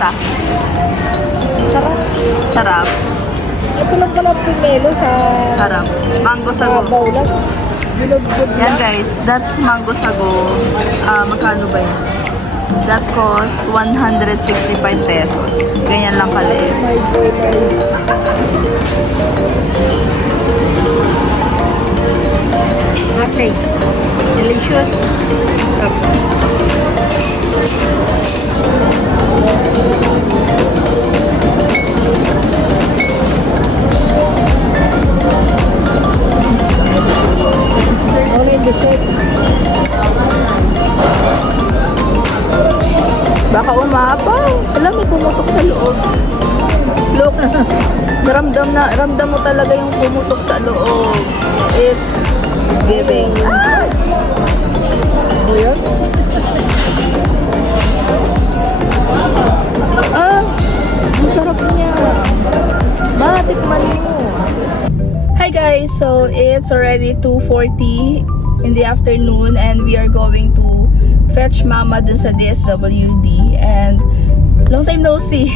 lasa? Sarap. Sarap. Ito lang pala pinelo sa Sarap. Mango sago. bawlan. Binugbog Yan lang. guys, that's mango sago. Magkano ba yan? That cost 165 pesos. Ganyan lang kaliit. My God, taste. Delicious. Only in the shape. Baka umapaw. Alam, may pumutok sa loob. Look, ramdam mo talaga yung pumutok sa loob. It's giving. Ah! Ano yun? Ang sarap niya. Matikman mo. Hi guys, so it's already 2:40 in the afternoon and we are going to fetch mama dun sa DSWD and long time no see.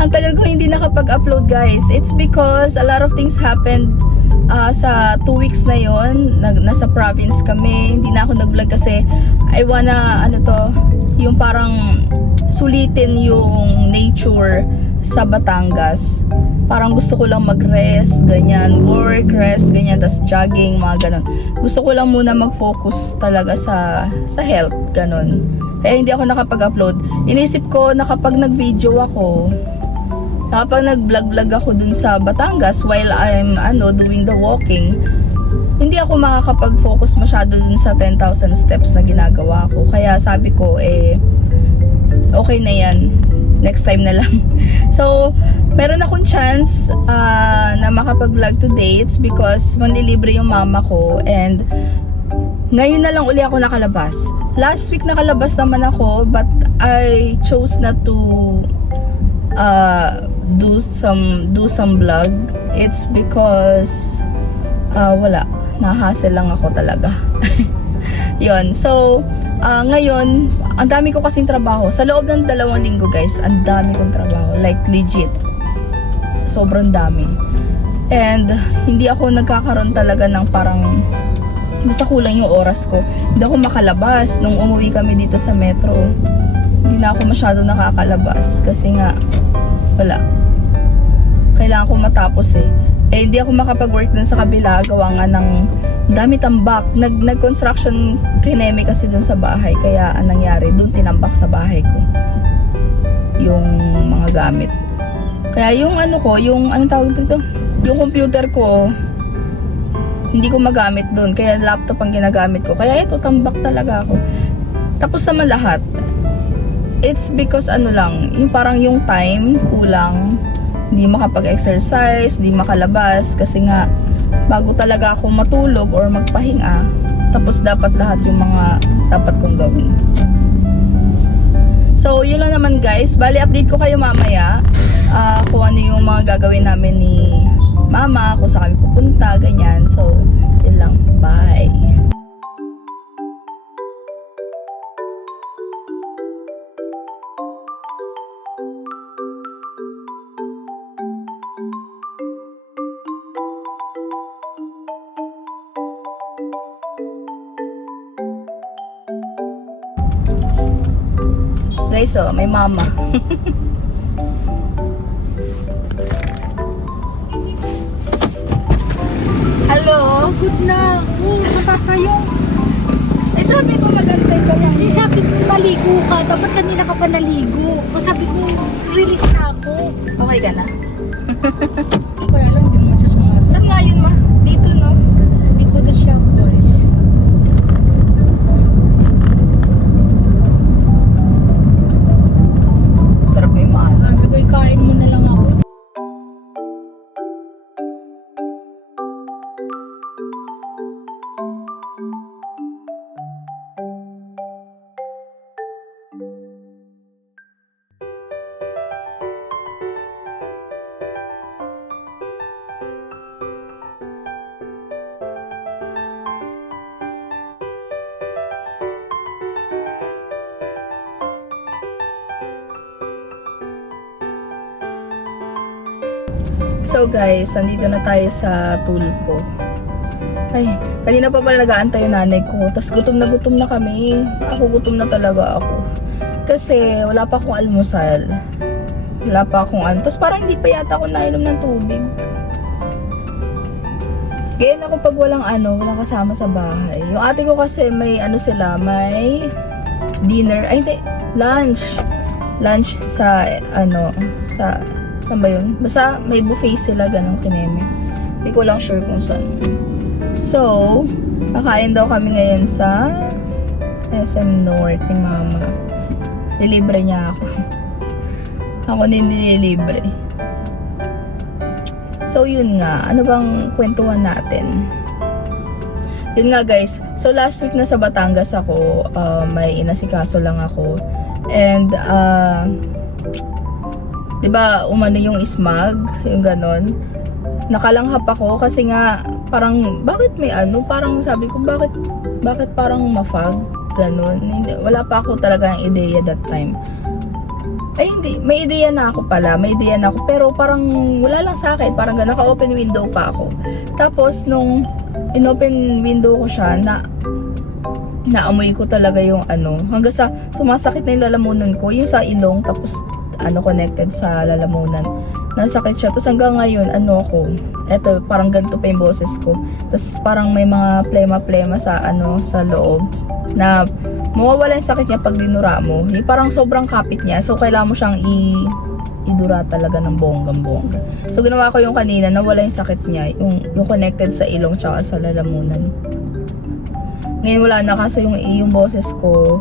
Ang tagal ko hindi nakapag-upload guys. It's because a lot of things happened sa 2 weeks na yon. Nasa province kami. Hindi na ako nag-vlog kasi I wanna yung parang sulitin yung nature sa Batangas. Parang gusto ko lang mag-rest, ganyan, work, rest, ganyan, tas jogging, mga ganon. Gusto ko lang muna mag-focus talaga sa health, ganon. Kaya hindi ako nakapag-upload. Inisip ko na kapag nag-video ako, kapag nag-vlog ako dun sa Batangas while I'm doing the walking, hindi ako makakapag-focus masyado dun sa 10,000 steps na ginagawa ko. Kaya sabi ko, okay na yan. Next time na lang. So, meron akong chance na makapag-vlog today. It's because manlilibre yung mama ko and ngayon na lang uli ako nakalabas. Last week nakalabas naman ako but I chose not to do some vlog. It's because wala, nahassle lang ako talaga. Yon. So ngayon ang dami ko kasing trabaho sa loob ng 2 linggo guys. Ang dami kong trabaho, like legit sobrang dami and hindi ako nagkakaroon talaga ng parang basta kulang yung oras ko. Hindi ako makalabas nung umuwi kami dito sa metro. Hindi na ako masyado nakakalabas kasi nga wala, kailangan ko matapos hindi ako makapag-work dun sa kabila gawa nga ng dami tambak. Nag-construction kineme kasi dun sa bahay kaya anong nangyari dun tinambak sa bahay ko yung mga gamit. Kaya yung yung tawag dito, yung computer ko hindi ko magamit dun kaya laptop ang ginagamit ko. Kaya ito tambak talaga ako. Tapos naman lahat, it's because yung parang yung time kulang, hindi makapag-exercise, hindi makalabas kasi nga bago talaga ako matulog or magpahinga, tapos dapat lahat yung mga dapat kong gawin. So yun lang naman guys, bali update ko kayo mamaya kung ano yung mga gagawin namin ni mama, kung saan kami pupunta, ganyan. So yun lang, bye. Guys, may mama. Hello? Good na. Natatayo. Sabi ko magantay ka lang. Hindi, sabi ko maligo ka. Dapat kanina ka pa naligo. Sabi ko, release na ako. Okay ka na? Kaya lang, hindi naman siya sumasagot. Saan nga yun ma? Dito no? Hindi ko na siya, boys. Sarap na yung maan. Sabi ko, ikain mo na lang ako. So guys, nandito na tayo sa Tulpo. Ay, kanina pa pala nag-aantay yung nanay ko. Tapos gutom na kami. Ako gutom na talaga ako. Kasi wala pa akong almusal. Wala pa akong ano. Tapos parang hindi pa yata ako nainom ng tubig. Ganyan ako pag walang kasama sa bahay. Yung ate ko kasi may may dinner. Ay hindi, lunch. Lunch sa saan ba yun? Basta may buffet sila, ganong kineme. Hindi ko lang sure kung saan. So, kakain daw kami ngayon sa SM North ni Mama. Nilibre niya ako. Ako din nililibre. So, yun nga. Ano bang kwentuhan natin? Yun nga guys. So, last week na sa Batangas ako. May inasikaso lang ako. And, diba, umano yung smog, yung ganon. Nakalanghap ako kasi nga, parang, bakit may parang sabi ko, bakit parang mafag, ganon. Wala pa ako talaga ang ideya that time. Ay, hindi, may ideya na ako, pero parang wala lang sa akin, parang naka-open window pa ako. Tapos, nung in-open window ko siya, naamoy ko talaga yung hanggang sa sumasakit na yung lalamunan ko, yung sa ilong, tapos connected sa lalamunan. Nasakit siya. Tapos hanggang ngayon, eto, parang ganito pa yung boses ko. Tapos parang may mga plema-plema sa loob na mawawala yung sakit niya pag dinura mo. Yung parang sobrang kapit niya. So, kailangan mo siyang idura talaga ng bonggang-bongga. So, ginawa ko yung kanina, nawala yung sakit niya. Yung connected sa ilong tsaka sa lalamunan. Ngayon wala na, kaso yung boses ko,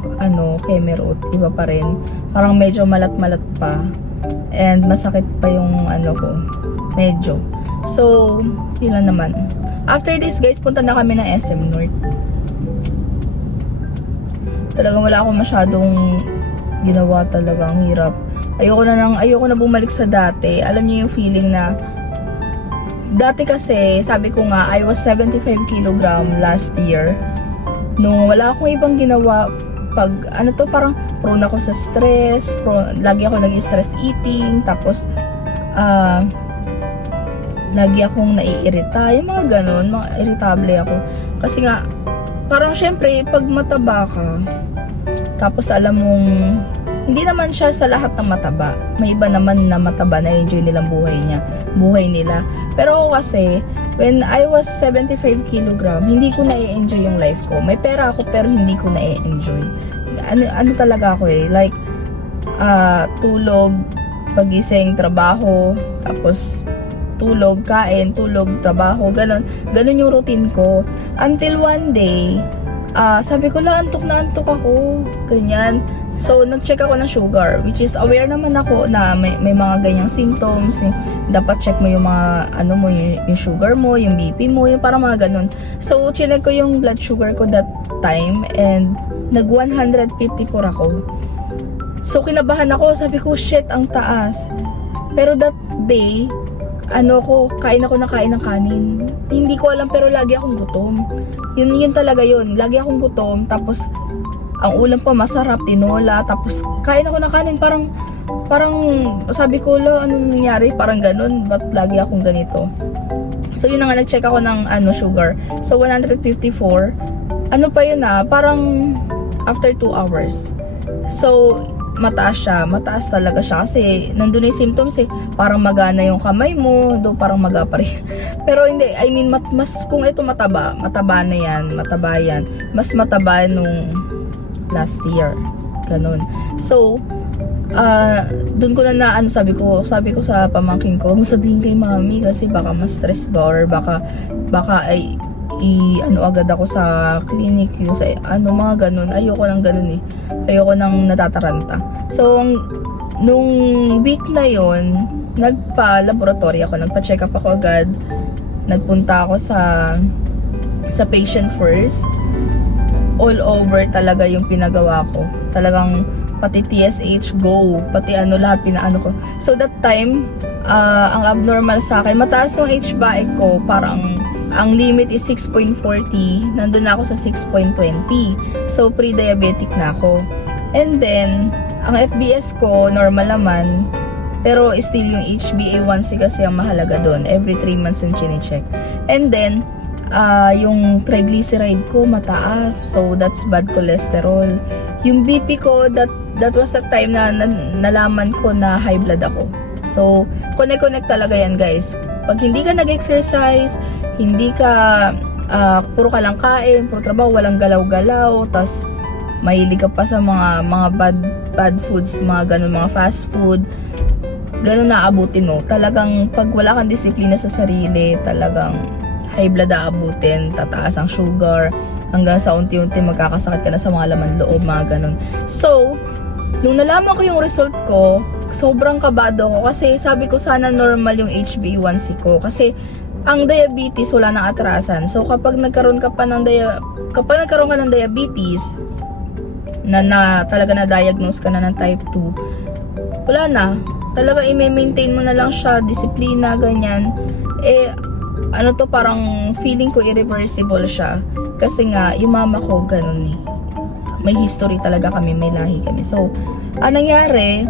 kemerot, iba pa rin. Parang medyo malat-malat pa. And masakit pa yung ko, medyo. So, yun lang naman. After this guys, punta na kami ng SM North. Talagang wala akong masyadong ginawa talaga, ang hirap. Ayoko na bumalik sa dati. Alam niyo yung feeling na, dati kasi, sabi ko nga, I was 75 kilogram last year. Nung wala akong ibang ginawa, parang prone ako sa stress, lagi ako nag-stress eating, tapos, lagi akong naiirita, yung mga ganon, mga irritable ako. Kasi nga, parang syempre, pag mataba ka, tapos alam mong, hindi naman siya sa lahat ng mataba. May iba naman na mataba na enjoy nilang buhay nila. Pero ako kasi, when I was 75 kilogram, hindi ko na-enjoy yung life ko. May pera ako pero hindi ko na-enjoy. Ano talaga ako like, tulog, pagising, trabaho, tapos tulog, kain, tulog, trabaho, ganon yung routine ko. Until one day, sabi ko, antok ako, ganyan. So, nag-check ako ng sugar, which is aware naman ako na may mga ganyang symptoms. Dapat check mo yung mga, yung sugar mo, yung BP mo, yung parang mga ganun. So, chinek ko yung blood sugar ko that time, and nag-154 ako. So, kinabahan ako, sabi ko, shit, ang taas. Pero that day, kain ako ng kanin. Hindi ko alam, pero lagi akong gutom. Yun talaga yun. Lagi akong gutom, tapos, ang ulam pa masarap, tinola, tapos kain ako ng kanin, parang sabi ko, ano nangyari? Parang ganun, ba't lagi akong ganito? So yun na nga, nag-check ako ng sugar. So 154, pa yun parang after 2 hours. So mataas talaga siya kasi nandun yung symptoms parang magana yung kamay mo, parang maga pa rin. Pero hindi, I mean, mas kung ito mataba na yan, mas mataba nung last year, ganun. So, dun ko na sabi ko sa pamangkin ko, huwag sabihin kay mami kasi baka ma-stress ba, or baka ay agad ako sa clinic, yung sa mga ganun. Ayoko nang ganun ayoko nang natataranta. So, nung week na yon, nagpa-laboratory ako, nagpa-check up ako agad, nagpunta ako sa patient first. All over talaga yung pinagawa ko. Talagang pati TSH go, pati lahat pinaano ko. So that time, ang abnormal sa akin, mataas yung HbA ko, parang ang limit is 6.40, nandun na ako sa 6.20. So pre-diabetic na ako. And then, ang FBS ko, normal naman, Pero still yung HbA1c kasi ang mahalaga doon. Every 3 months yung chine-check. And then, yung triglyceride ko mataas. So, that's bad cholesterol. Yung BP ko, that was the time na nalaman ko na high blood ako. So, connect talaga yan, guys. Pag hindi ka nag-exercise, hindi ka, puro ka lang kain, puro trabaho, walang galaw-galaw, tas mahilig ka pa sa mga bad foods, mga ganun, mga fast food, ganun na abutin mo. Talagang pag wala kang disiplina sa sarili, talagang high blood aabutin, tataas ang sugar, hanggang sa unti-unti magkakasakit ka na sa mga laman loob, mga ganun. So, nung nalaman ko yung result ko, sobrang kabado ko kasi sabi ko sana normal yung HbA1c ko kasi ang diabetes wala nang atrasan. So, kapag nagkaroon ka ng diabetes, na talaga na-diagnose ka na ng type 2, wala na. Talaga i-maintain mo na lang siya, disiplina, ganyan. Ano to, parang feeling ko irreversible siya. Kasi nga, yung mama ko, ganun eh. May history talaga kami, may lahi kami. So, anong nangyari,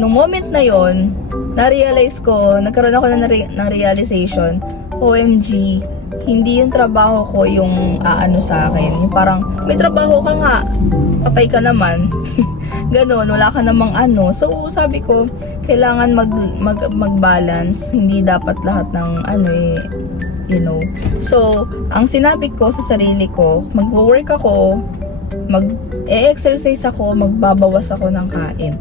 nung moment na yon, na-realize ko, nagkaroon ako ng realization, OMG, hindi yung trabaho ko yung aano sa akin. Yung parang, may trabaho ka nga, patay ka naman. Ganon, wala ka namang ano. So, sabi ko, kailangan mag-balance. Hindi dapat lahat ng ano you know. So, ang sinabi ko sa sarili ko, mag-work ako, mag-exercise ako, magbabawas ako ng kain.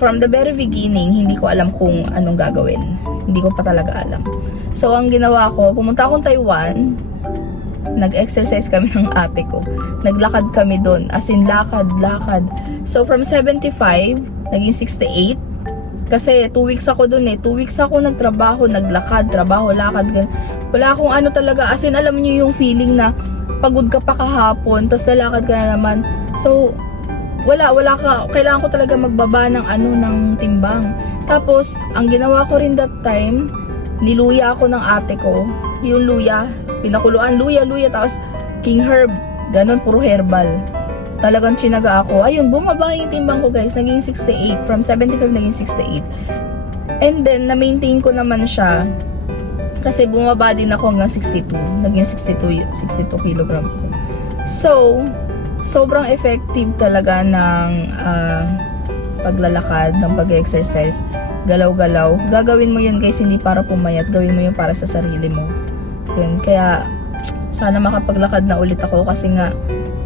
From the very beginning, hindi ko alam kung anong gagawin. Hindi ko pa talaga alam. So, ang ginawa ko, pumunta akong Taiwan, nag-exercise kami ng ate ko. Naglakad kami doon. As in, lakad. So, from 75, naging 68. Kasi 2 weeks ako doon eh. 2 weeks ako nagtrabaho, naglakad, trabaho, lakad. Wala akong ano talaga. As in, alam niyo yung feeling na pagod ka pa kahapon, tapos lalakad ka na naman. So, wala ka. Kailangan ko talaga magbaba ng timbang. Tapos, ang ginawa ko rin that time, niluya ako ng ate ko. Yung luya, pinakuluan, luya, tapos king herb, ganun, puro herbal. Talagang chinaga ako. Ayun, bumaba yung timbang ko, guys. Naging 68. From 75, naging 68. And then, na-maintain ko naman siya. Kasi bumaba din ako hanggang 62. Naging 62 kilogram ako. So, sobrang effective talaga ng paglalakad, ng pag-exercise, galaw-galaw. Gagawin mo yun, guys, hindi para pumayat. Gawin mo yun para sa sarili mo. Yun, kaya sana makapaglakad na ulit ako kasi nga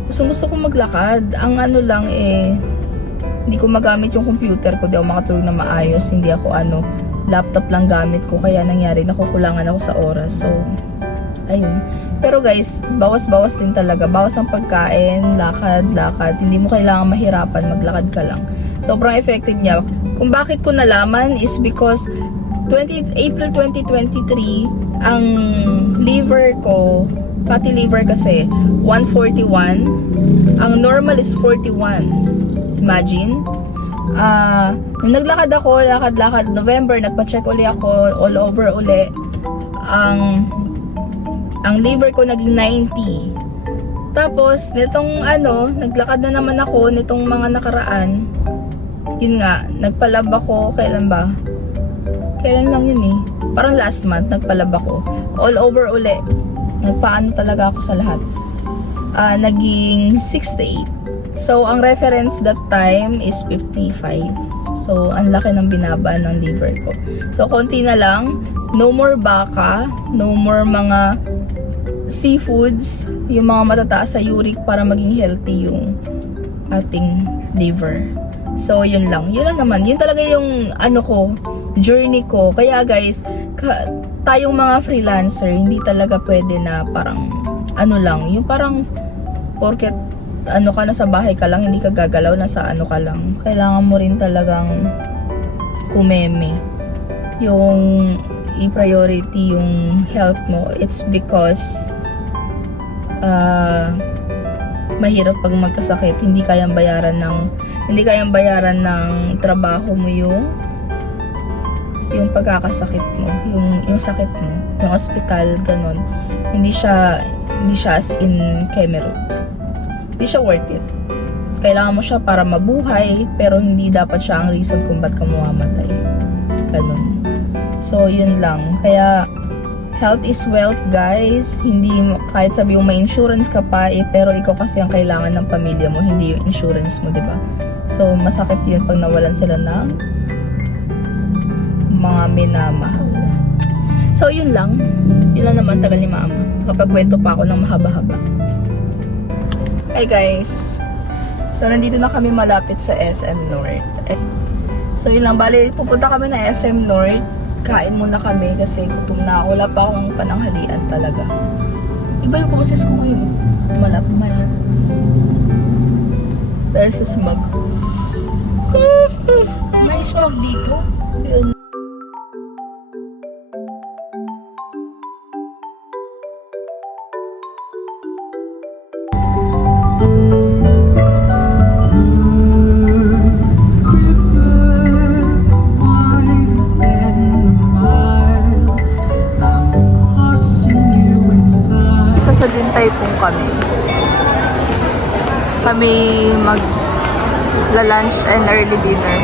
gusto kong maglakad. Ang ano lang hindi ko magamit yung computer ko, di ako makatulog na maayos, hindi ako laptop lang gamit ko, kaya nangyari nakukulangan ako sa oras. So, ayun. Pero guys, bawas-bawas din talaga. Bawas ang pagkain, lakad. Hindi mo kailangan mahirapan, maglakad ka lang. Sobrang effective niya. Kung bakit ko nalaman is because April 2023, ang liver ko, fatty liver kasi, 141. Ang normal is 41. Imagine. Nung naglakad ako, lakad, November, nagpa-check uli ako, all over uli. Ang liver ko naging 90. Tapos, nitong naglakad na naman ako, nitong mga nakaraan, yun nga, nagpalab ako, kailan ba? Kailan lang yun eh. Parang last month, nagpalab ako. All over uli. Nagpaano talaga ako sa lahat. Naging 68. So, ang reference that time is 55. So, ang laki ng binaba ng liver ko. So, konti na lang. No more baka. No more mga seafoods. Yung mga matataas sa uric para maging healthy yung ating liver. So, yun lang. Yun lang naman. Yun talaga yung journey ko. Kaya guys, tayong mga freelancer, hindi talaga pwede na parang lang. Yung parang porket ka na sa bahay ka lang, hindi ka gagalaw, na sa ka lang. Kailangan mo rin talagang kumeme. Yung i-priority yung health mo. It's because mahirap pag magkasakit, hindi kayang bayaran ng trabaho mo yung pagkakasakit mo, yung sakit mo, yung hospital, ganun. Hindi siya as in Kemerut. Hindi siya worth it. kailangan mo siya para mabuhay, pero hindi dapat siya ang reason kung ba't ka mamamatay. Ganun. So, yun lang. Kaya, health is wealth, guys. Hindi, kahit sabi mo may insurance ka pa, pero ikaw kasi ang kailangan ng pamilya mo, hindi yung insurance mo, di ba? So, masakit yun pag nawalan sila ng mga minamahal. So, yun lang. Yun lang naman, tagal ni mama. Kapag kwento pa ako ng mahaba-haba. Hi, guys. So, nandito na kami malapit sa SM North. So, yun lang. Bali, pupunta kami na SM North. Kain muna kami kasi gutom na ako. Wala pa akong pananghalian talaga. Iba yung boses ko ngayon. Malap. Dahil sa smog. May smog dito. Yun. Sa Dintay pong kami. Kami mag-lunch and early dinner.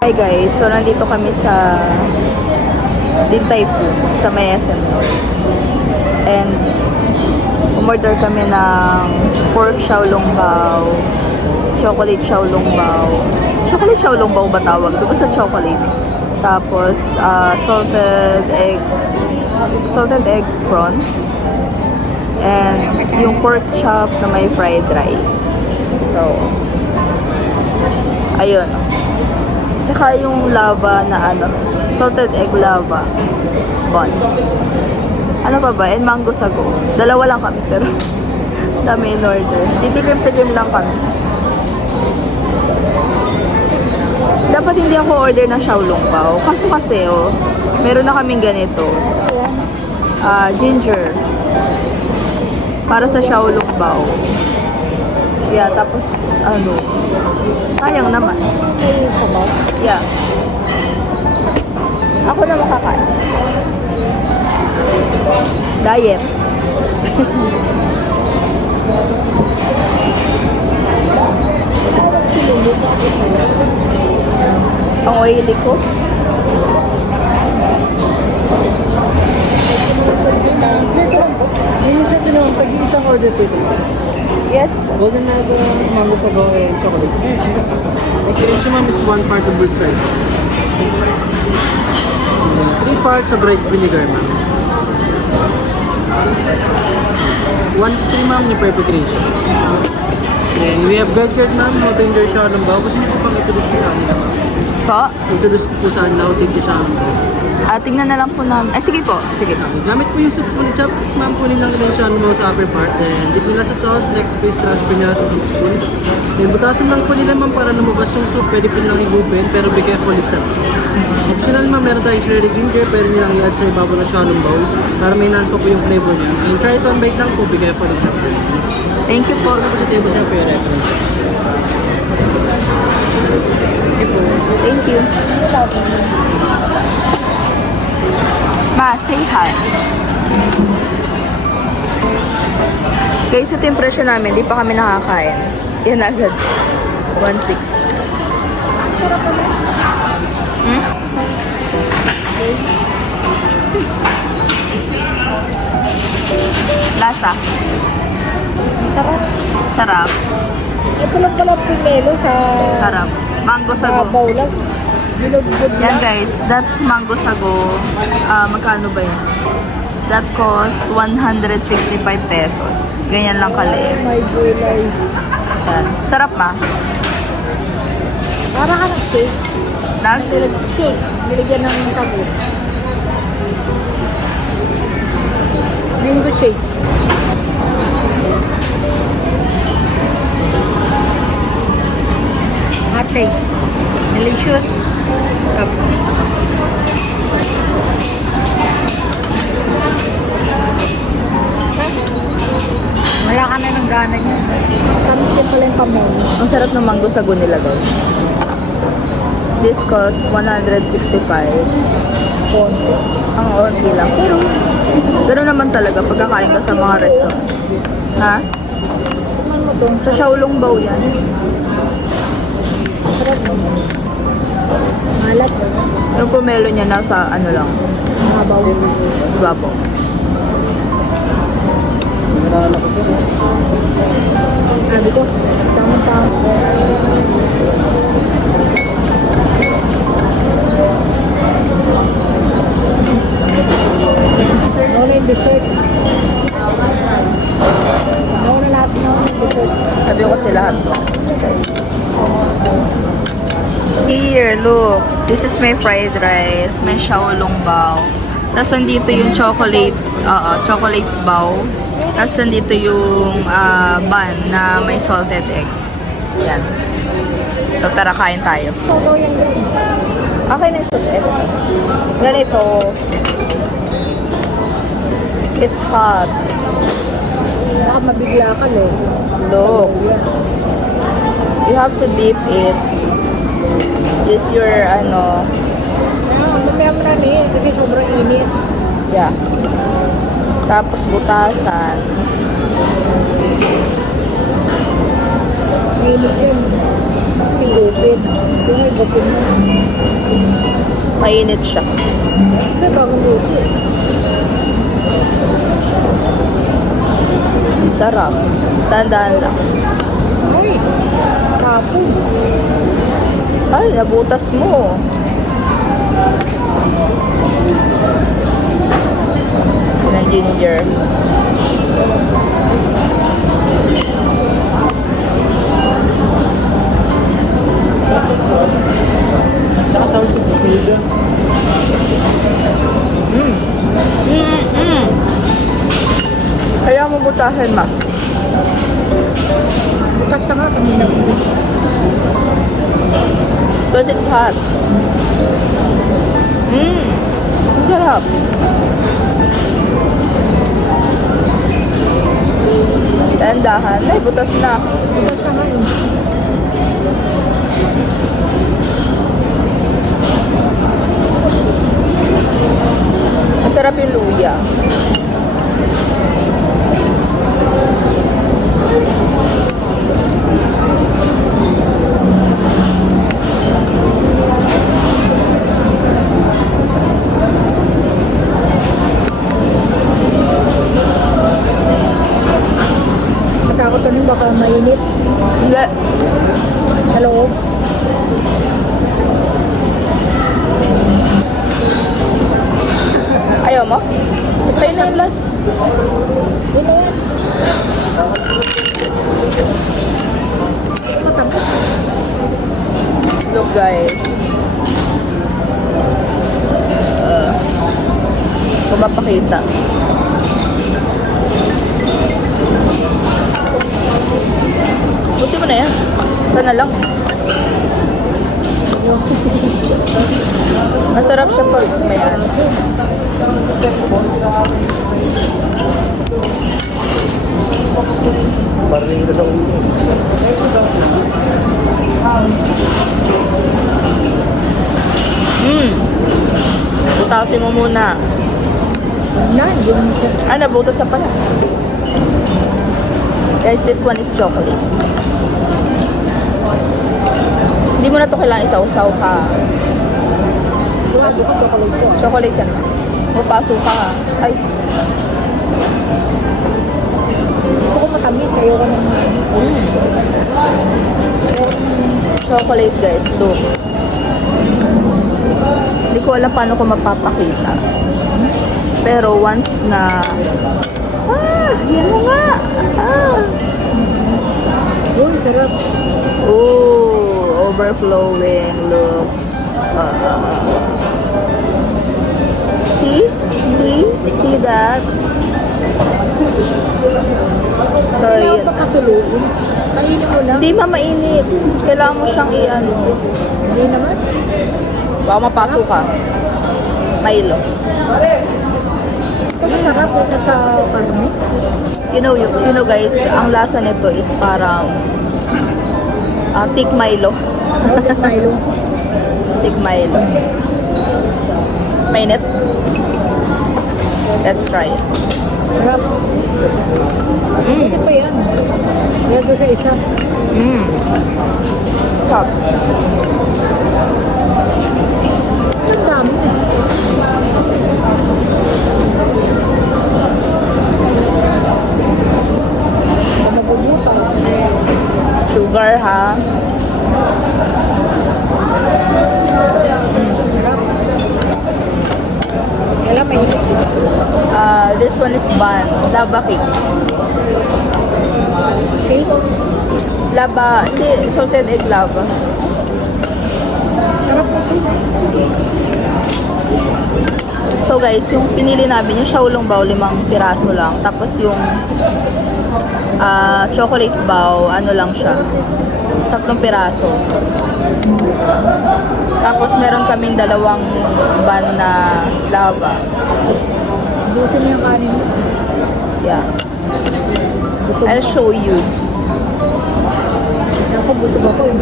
Hi guys, so nandito kami sa Dintay po, sa may SM North. And umorder kami ng pork xiaolongbao, chocolate xiaolongbao. Chocolate xiaolongbao ba tawag? Ito ba sa chocolate? Tapos salted egg prawns. And yung pork chop na may fried rice. So, ayun. Saka yung lava na salted egg lava buns. Ano pa ba? And mango sago. Dalawa lang kami pero dami in order. Titikim-tikim lang kami. Dapat hindi ako order ng xiaolongbao. Kaso kasi meron na kaming ganito. Ginger. Para sa xiaolongbao. Yeah, tapos sayang naman. Yeah. Ako na makakain. Diet. Ang oily ko. Yung set nyo, pag-isang order po ito. Yes. Golden Nugget, mango sago, and chocolate. The creation ma'am is 1 part of bird size. 3 parts of rice vinegar ma'am. 1 ma'am ni perfect creation. Then we have gagard ma'am, no tender siya ng bao. Gusto niyo po pang introduce ko sa kanila ma'am? Po? Introduce ko po sa kanila, thank you sa kanila. Tingnan na lang po namin. Sige po. Sige. Gamit po yung soup po ni chopsticks ma'am, kunin lang rin siya mo sa upper part. Then dip nila sa sauce, next space transfer nila sa soup spoon. Then butasan lang po nila ma'am para lumabas yung soup. Pwede po nilang higupin pero be careful it's optional ma'am, meron tayong shredded ginger. Pwede nilang i-add sa ibabaw ng xiaolongbao para may enhance pa po yung flavor niya. And try it one bite lang po, be careful it's Thank you po. Ito po sa table siya for your reference. Thank you. Ma, say hi. Guys, ito yung presyo namin. Di pa kami nakakain. Yan agad. 1.6. Lasa. Sarap. Sarap. Ito lang pala pinelo sa Sarap. Mango sago. babaw lang. Binugbog Yan lang. guys, that's mango sago. Magkano ba yan? That cost 165 pesos. Ganyan lang kaliit. My gulay. Yan. Sarap ma. Para ka ng shake. Shake. Nilagyan ng sabon. Mango shake. Hot taste. Delicious. Wala Baka na ng gana niya. Kami din pala yung pamon. Ang sarap ng mango sago nila, guys. This cost 165. Konti. Ang onti lang. Pero, gano'n naman talaga pagkakain ka sa mga restaurant. Ha? Ano mo doon? Sa Xiaolong Bao yan. Sarap mo. Malat. Yung pomelo niya nasa ano lang, Mabaw. ibabaw. Nalala ko siya. Sabi ko, tama-tama. Nauna yung dessert. Nauna lahat nauna yung dessert. Sabi ko kasi lahat to. Here, look. This is my fried rice. May Xiaolong Bao. Tapos nandito yung chocolate, chocolate bao. Tapos nandito yung bun na may salted egg. Yan. So, tara, kain tayo. Toto yan din. Okay na yung sauce. Ito. Ganito. It's hot. Baka mabigla ka, no? Look. You have to dip it. Use your, ano, Mamaya mo na niya, kasi sobrang init. yeah. Tapos butasan. Init yun. Piupin. Kung may gapin mo. Mainit siya. Kasi bagong luto. Sarap. Tandaan lang. Ay, kapon. Ay, nabutas mo. Ng ginger. Naka-sound speaker. Kaya mo butasan, ma. Bukas na nga kami na. Because it's hot. Ang sarap. Dahan-dahan. Ay, butas na. Bukas na nga yun. Masarap yung luya. Natakot ka nun baka mainit. Hindi. Sa loob. Ayaw mo? Kayo na yung last. Yun na yan. Matapos. Look, guys. Kung mapakita. Buti mo na yan. Sana lang. Masarap siya pag may ano. Parating ka sa ulo. Butasin mo muna. Na, yun siya. Ah, nabutas na pala. Guys, this one is chocolate. Hindi mo na ito kailangan isausaw ka. Wala ko sa chocolate ko. Chocolate yan. Mapaso ka. Ay, Gusto ko matamis. Ayoko na mga. chocolate guys. Look. Hindi ko alam paano ko mapapakita. Pero once na... yan na nga. Yun, sarap. Oh, overflowing. Look. See? See that? So, Kailangan yun. pa katuluin. Kainin mo lang. Hindi mainit. Kailangan mo siyang i-ano. Hindi naman. Baka mapasok ka. Milo. Ito masarap kaysa sa parmi. You know guys, ang lasa nito is parang thick Milo. Bakit Milo? Thick Milo. Mainit? Let's try it. Sarap. Ano pa yan? Meron sa isa. Top. Ang dami. Sugar ha. Kailan may init. This one is bun. Lava cake. Okay? Lava, hindi, salted egg lava. Sarap po ito. So guys, yung pinili namin, yung Shaolong Bao, 5 piraso lang. Tapos yung chocolate bao, ano lang siya, 3 piraso. Tapos meron kaming 2 ban na lava. Busin niyo yung kanin mo. Yeah. I'll show you. Ako, busog ako eh.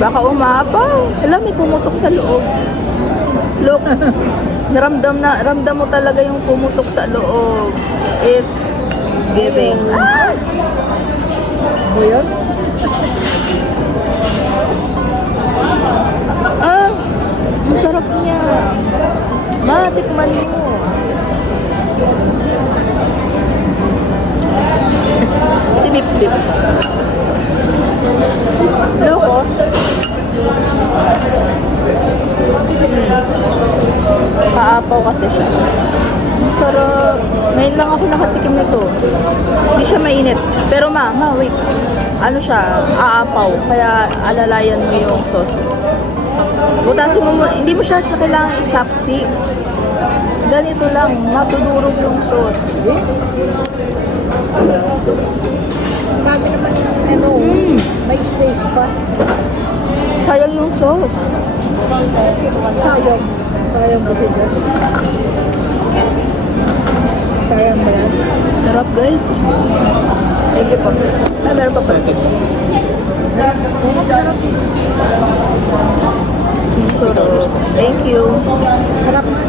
Baka umapaw. Alam, may pumutok sa loob. Look. Ramdam mo talaga yung pumutok sa loob. It's giving. Ah! O yun? Ang sarap niya. Matikman mo. Sinip-sip. Look, oh. Paapaw kasi siya. Ang sarap. Ngayon lang ako nakatikim nito. Hindi siya mainit. Pero wait. Ano siya? Aapaw. Kaya alalayan mo yung sauce. Butasin mo, hindi mo siya kailangan i-chopstick. Ganito lang, matudurog yung sauce. Dami naman yung ano, may space pa. Sayang yung sauce. Sayang. Sayang ba siya? Sayang ba yan? Sarap guys. Thank you po. Meron pa pa. Sarap. Sarap. Thank you. Sarap na.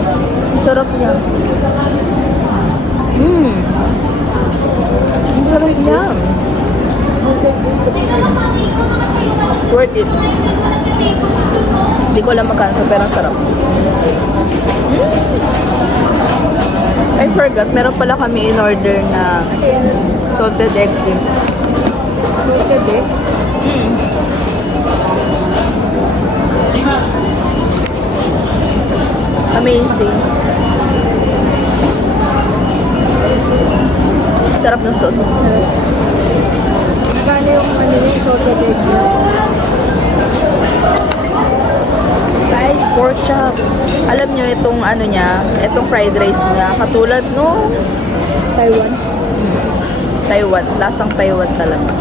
Ang sarap niya. Ang sarap niya. Worth it. Hindi ko alam magkano pero ang sarap. I forgot, meron pala kami in order na salted egg shrimp. Salted egg? Amazing. Sarap ng sauce. Magkano yung ano yung salted egg? Guys, pork chop. Alam nyo itong ano niya, itong fried rice niya, katulad no Taiwan? Taiwan, lasang Taiwan talaga.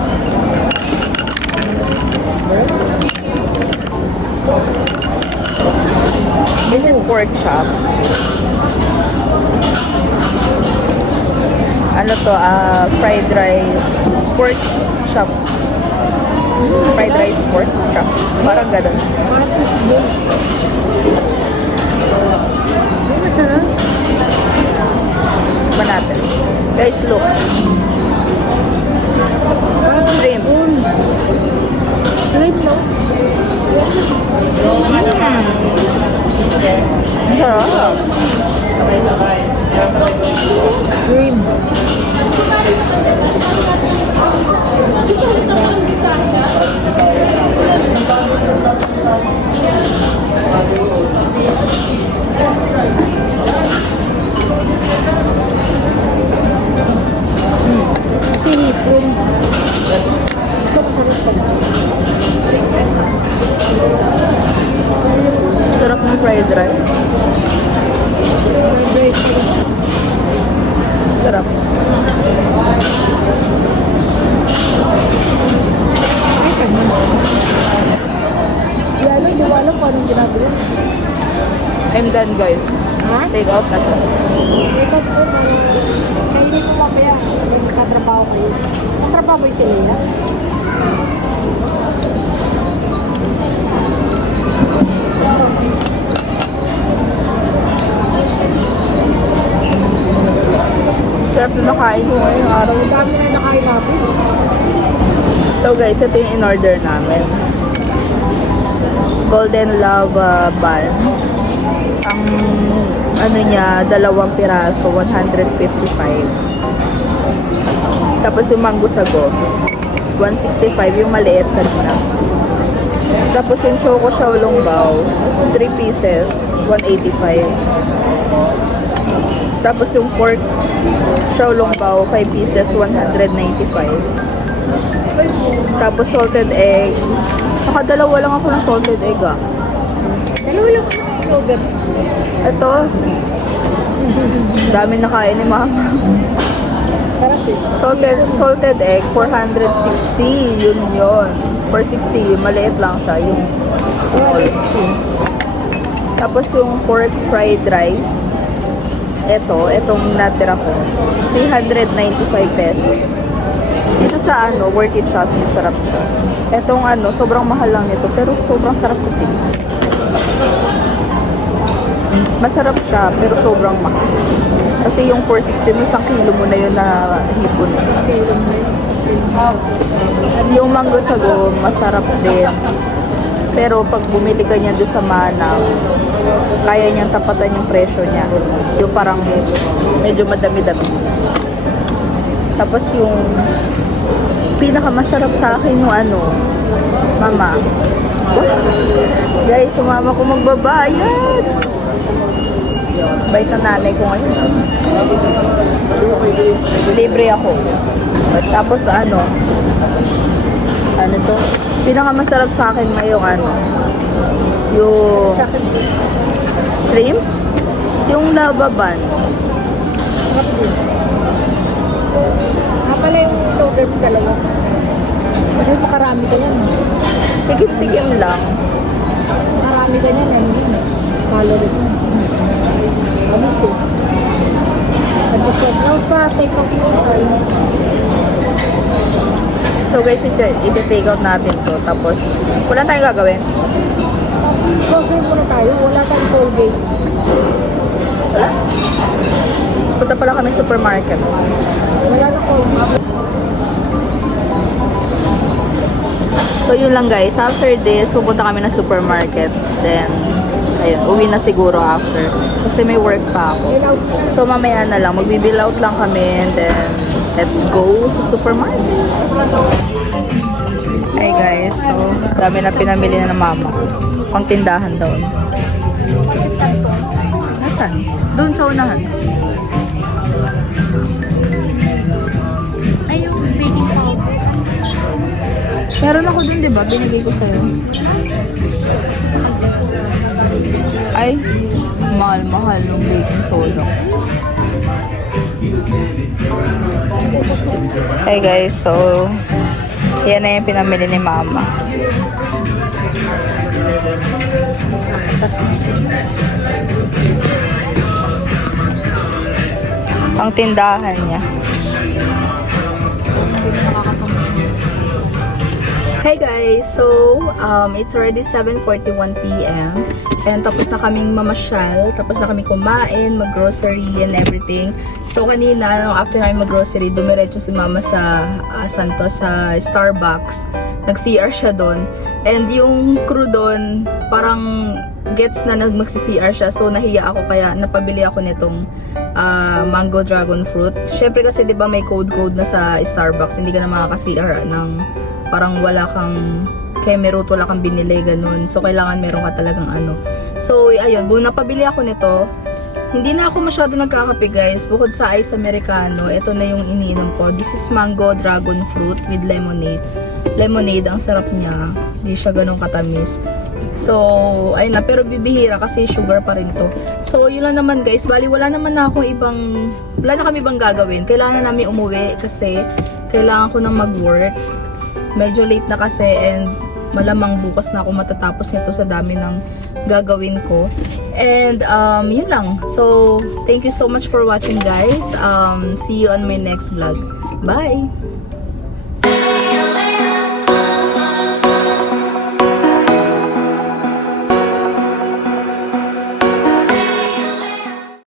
This is pork chop. Ano to, fried rice pork chop. Fried rice pork chop. Parang ganun. Hindi masarap. Ba natin? Guys, look. Shrimp. Shrimp, no? Sarap. Shrimp. Sinipon. Sarap ng fried rice. Sarap. Yan, hindi ko alam kung anong ginagawa. I'm done guys. Ha? Take out na to. Ito po. dito mamaya. Nakatrabaho kayo. Nakatrabaho ba yung si Leila? Sarap na nakain ko ngayong araw. Ang dami na nakain natin. So guys, ito yung in-order namin. Golden Lava Bun. Ang ano niya, 2 piraso, 155. Tapos yung mango sago, 165 yung maliit kanina. Tapos yung choco chow long bao, 3 pieces, 185. Tapos yung pork chow long bao, 5 pieces, 195. Tapos salted egg. Nakadalawa lang ako ng salted egg ah. Dalawa lang ako ng yogurt. Ito. Dami nakain ni mama. Sarap eh. Salted egg, 460. Yun. 460. Maliit lang siya. Yung small. Tapos yung pork fried rice. Itong natira ko. 395 pesos. Dito sa worth it siya. Masarap siya. Etong sobrang mahal lang nito. Pero sobrang sarap kasi. Masarap siya, pero sobrang mahal. Kasi yung 460 mo, 1 kilo mo na yun na hipon. Yung mango sago, masarap din. Pero pag bumili ka niya doon sa Manang, kaya niyang tapatan yung presyo niya. Yung parang medyo madami-dami. Tapos yung pinakamasarap sa akin yung mama. Guys, sumama ko magbabayad. Bait na nanay ko ngayon. Libre ako. Tapos to? Pinakamasarap sa akin ngayong yung shrimp, yung lava bun. Pala yung yogurt dalawa. Kasi makarami ka yan. Tikim-tikim lang. Makarami ka yan. Calories mo. Amis eh. Tapos take out mo tayo. So guys, iti-take out natin to. Tapos, wala tayong gagawin. Coffee muna tayo. Wala tayong Colgate. Wala. Tapos punta pala kami sa supermarket. Wala na Colgate. So yun lang guys. After this, pupunta kami ng supermarket. Then, ayun, uwi na siguro after. Kasi may work pa ako. So mamaya na lang. Magbibill out lang kami. And then, let's go sa supermarket. Hey guys, so dami na pinamili na ng mama. Pang tindahan doon. Nasaan? Doon sa unahan. Ay, yung baking powder. Meron ako dun, di ba? Binigay ko sa'yo. Ay, mahal-mahal ng baking soda. Hey guys, so yan na yung pinamili ni mama. Ang tindahan niya. Hey guys, so it's already 7:41 PM and tapos na kaming mamasyal, tapos na kami kumain, mag-grocery and everything. So kanina, after namin mag-grocery, dumiretso si mama sa sa Starbucks. Nag-CR siya doon. And yung crew doon, parang gets na mag-CR siya. So nahiya ako kaya napabili ako nitong mango dragon fruit. Syempre kasi 'di ba may code na sa Starbucks, hindi ka na makaka-CR ng parang wala kang Kemerut, wala kang binili, ganun. So, kailangan meron ka talagang So, ayun, napabili ako nito. Hindi na ako masyado nagkakape, guys. Bukod sa ice americano, ito na yung iniinom ko. This is mango dragon fruit with lemonade. Lemonade, ang sarap niya. Hindi siya ganun katamis. So, ayun lang. Pero bibihira kasi sugar pa rin to. So, yun lang naman, guys. Bali, wala na kami ibang gagawin. Kailangan na namin umuwi kasi kailangan ko nang mag-work. Medyo late na kasi and malamang bukas na ako matatapos nito sa dami ng gagawin ko. And yun lang. So, thank you so much for watching guys. See you on my next vlog. Bye!